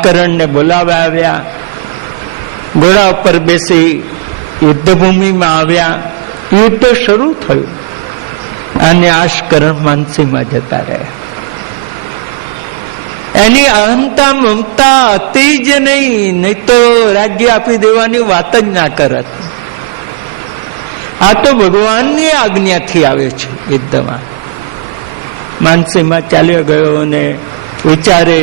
આશ્કરણને બોલાવવા આવ્યા, ઘોડા ઉપર બેસી યુદ્ધભૂમિમાં આવ્યા, યુદ્ધ શરૂ થયું અને આશ્કરણ માનસીમાં જતા રહ્યા. એની અહંતા મમતા હતી જ નહીં તો રાજ્ય આપી દેવાની વાત જ ના કરત. આ તો ભગવાનની આજ્ઞાથી આવે છે યુદ્ધમાં. માનસીમાં ચાલ્યો ગયો અને વિચારે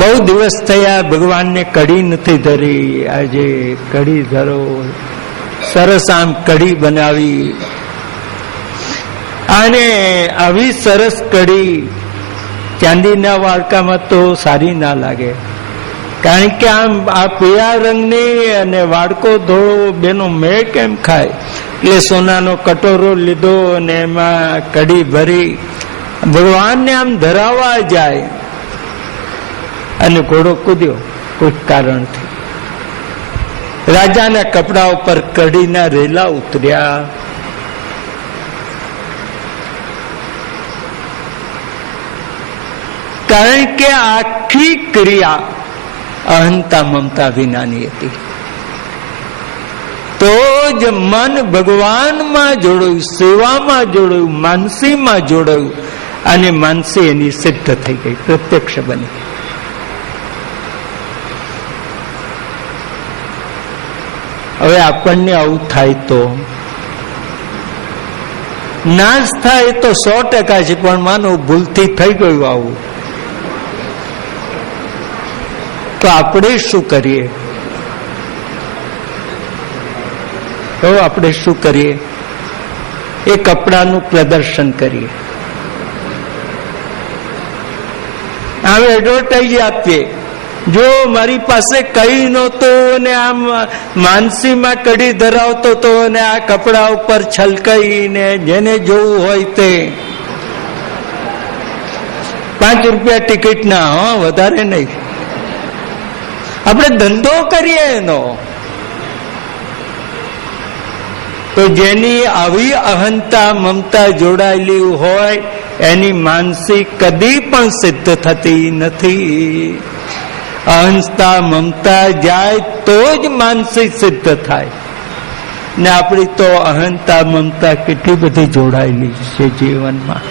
બહુ દિવસ થયા ભગવાનને કઢી નથી ધરી, આજે કઢી ધરો. સરસ આમ કઢી બનાવી અને આવી સરસ કઢી ચાંદીના વાડકામાં તો સારી ના લાગે, કારણ કે આમ આ પીળા રંગની અને વાડકો ધોળો બેનો મેળ કેમ ખાય? એટલે સોનાનો કટોરો લીધો અને એમાં કઢી ભરી ભગવાનને આમ ધરાવવા જાય અને ઘોડો કૂદ્યો કોઈ કારણથી. રાજાના કપડા ઉપર કઢીના રેલા ઉતર્યા. કારણ કે આખી ક્રિયા અહંતા મમતા વિનાની હતી. તો જ મન ભગવાનમાં જોડાયું, સેવામાં જોડાયું, માનસીમાં જોડાયું અને માનસી એની સિદ્ધ થઈ ગઈ, પ્રત્યક્ષ બની. હવે આપણને આવું થાય તો નાશ થાય તો 100% છે, પણ માનો ભૂલથી થઈ ગયું આવું તો આપણે શું કરીએ? તો આપણે શું કરીએ? એ કપડાનું પ્રદર્શન કરીએ, આમ એડવર્ટાઈઝ આપીએ, જો મારી પાસે કઈ નહોતું ને આમ માનસીમાં કઢી ધરાવતો હતો ને આ કપડા ઉપર છલકાઈને જેને જોવું હોય તે 5 રૂપિયા ટિકિટ ના, વધારે નહીં. આપણે ધંધો કરીએ એનો. તો જેની આવી અહંતા મમતા જોડાયેલી હોય એની માનસી કદી પણ સિદ્ધ થતી નથી. અહંતા મમતા જાય તો જ માનસી સિદ્ધ થાય. ને આપણી તો અહંતા મમતા કેટલી બધી જોડાયેલી છે જીવનમાં.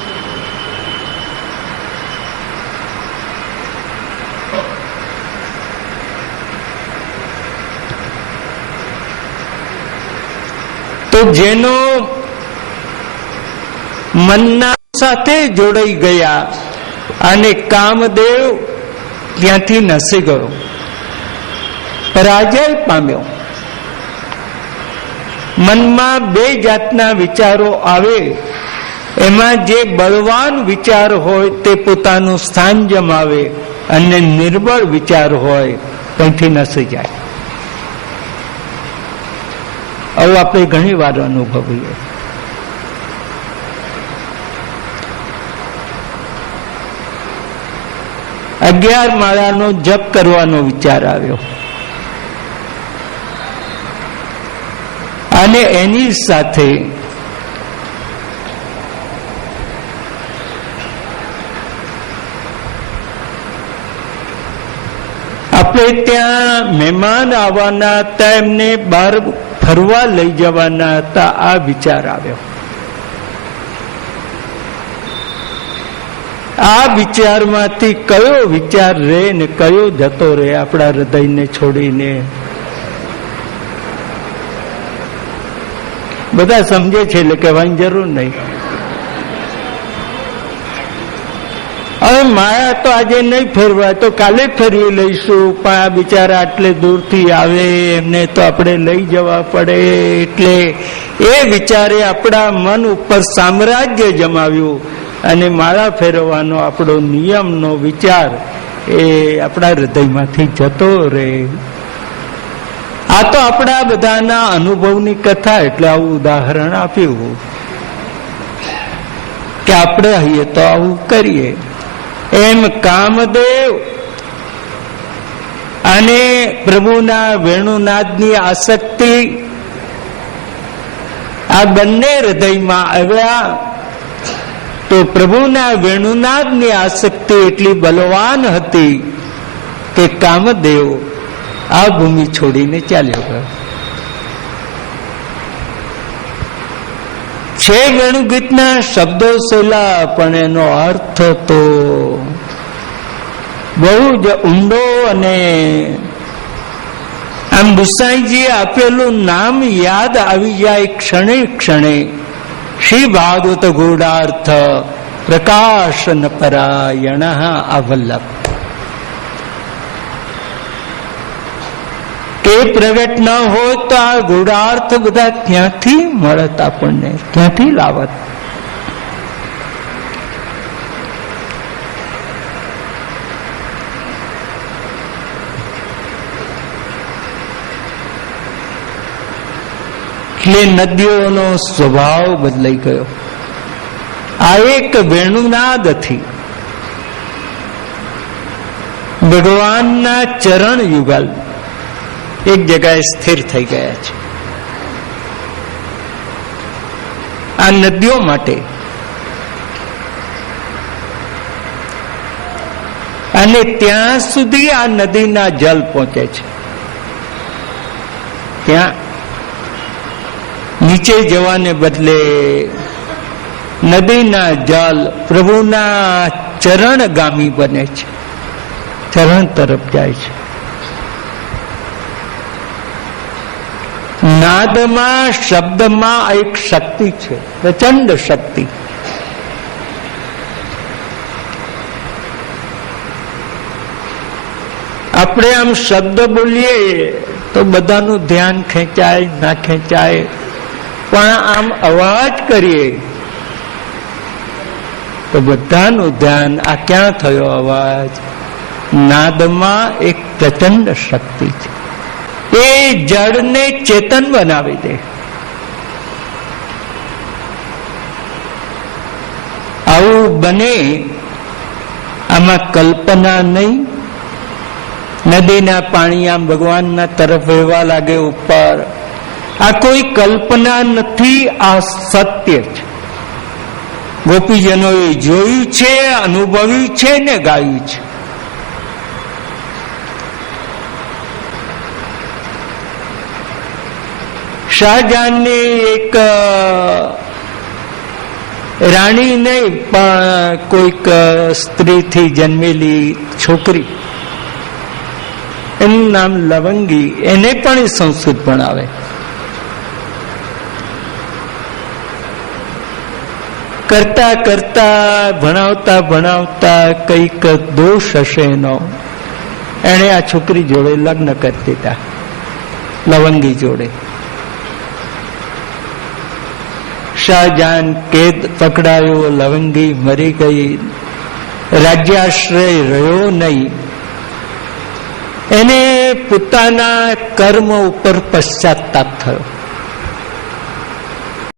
તો જેનો મનના સાથે જોડાઈ ગયા અને કામદેવ ત્યાંથી નસી ગયો, પરાજય પામ્યો. મનમાં 2 જાતના વિચારો આવે, એમાં જે બળવાન વિચાર હોય તે પોતાનું સ્થાન જમાવે અને નિર્બળ વિચાર હોય ત્યાંથી નસી જાય. આવું આપણે ઘણી વાર અનુભવીએ. અગિયાર માળાનો જપ કરવાનો વિચાર આવ્યો અને એની સાથે આપણે ત્યાં મહેમાન આવવાના હતા, એમને બહાર ફરવા લઈ જવાના હતા. આ વિચાર આવ્યો. આ વિચારમાંથી કયો વિચાર રહે ને કયો જતો રહે આપણા હૃદયને છોડીને? બધા સમજે છે એટલે કહેવાની જરૂર નહીં. હવે માયા તો આજે નહીં ફેરવાય તો કાલે ફેરવી લઈશું, પણ આ બિચારા આટલે દૂરથી આવે એમને તો આપણે લઈ જવા પડે. એટલે એ વિચારે આપણા મન ઉપર સામ્રાજ્ય જમાવ્યું અને માળા ફેરવવાનો આપણો નિયમનો વિચાર એ આપણા હૃદયમાંથી જતો રહે. આ તો આપણા બધાના અનુભવની કથા, એટલે આવું ઉદાહરણ આપ્યું કે આપણે અહીંયા તો આવું કરીએ. એમ કામદેવ અને પ્રભુના વેણુનાદની આસક્તિ આ બંને હૃદયમાં આવ્યા. તો પ્રભુના વેણુનાદની આસક્તિ એટલી બલવાન હતી કે કામદેવ આ ભૂમિ છોડીને ચાલ્યો ગયો. છે વેણુગીતના શબ્દો સહેલા, પણ એનો અર્થ તો બહુ જ ઊંડો. અને આમ ગુસાઈજીએ આપેલું નામ યાદ આવી જાય ક્ષણે ક્ષણે. શ્રી ભાગવત ગૂઢાર્થ પ્રકાશન પરાયણ અવલ્લભ. તે પ્રગટ ન હોય તો આ ગૂઢાર્થ બધા ક્યાંથી મળત, આપણને ક્યાંથી લાવત? એટલે નદીઓનો સ્વભાવ બદલાઈ ગયો. આ એક વેણુનાદથી ભગવાનના ચરણ યુગલ એક જગ્યાએ સ્થિર થઈ ગયા છે. આ નદીઓ માટે અને ત્યાં સુધી આ નદીના જલ પહોંચે છે. ત્યાં નીચે જવાને બદલે નદીના જલ પ્રભુના ચરણગામી બને છે, ચરણ તરફ જાય છે. નાદમાં, શબ્દમાં એક શક્તિ છે, પ્રચંડ શક્તિ. આપણે આમ શબ્દ બોલીએ તો બધાનું ધ્યાન ખેંચાય ના ખેંચાય, પણ આમ અવાજ કરીએ તો બધાનું ધ્યાન આ ક્યાં થયો અવાજ? નાદમાં એક પ્રચંડ શક્તિ છે. એ જળને ચેતન બનાવી દે. આવું બને, આમાં કલ્પના નહીં. નદીના પાણી આમ ભગવાનના તરફ વહેવા લાગે ઉપર. આ કોઈ કલ્પના નથી, આ સત્ય છે. ગોપીજનોએ જોયું છે, અનુભવ્યું છે ને ગાયું છે. શાહજહાનની એક રાણી નહીં પણ કોઈક સ્ત્રીથી જન્મેલી છોકરી, એનું નામ લવંગી. એને પણ સંસ્કૃત ભણાવે. કરતા કરતા ભણાવતા ભણાવતા કઈક દોષ હશે એનો, એને આ છોકરી જોડે લગ્ન કરી દીધા, લવંગી જોડે. શાહજહાન કેદ પકડાયો, લવંગી મરી ગઈ, રાજ્યાશ્રય રહ્યો નહીં. એને પોતાના કર્મ ઉપર પશ્ચાતાપ થયો.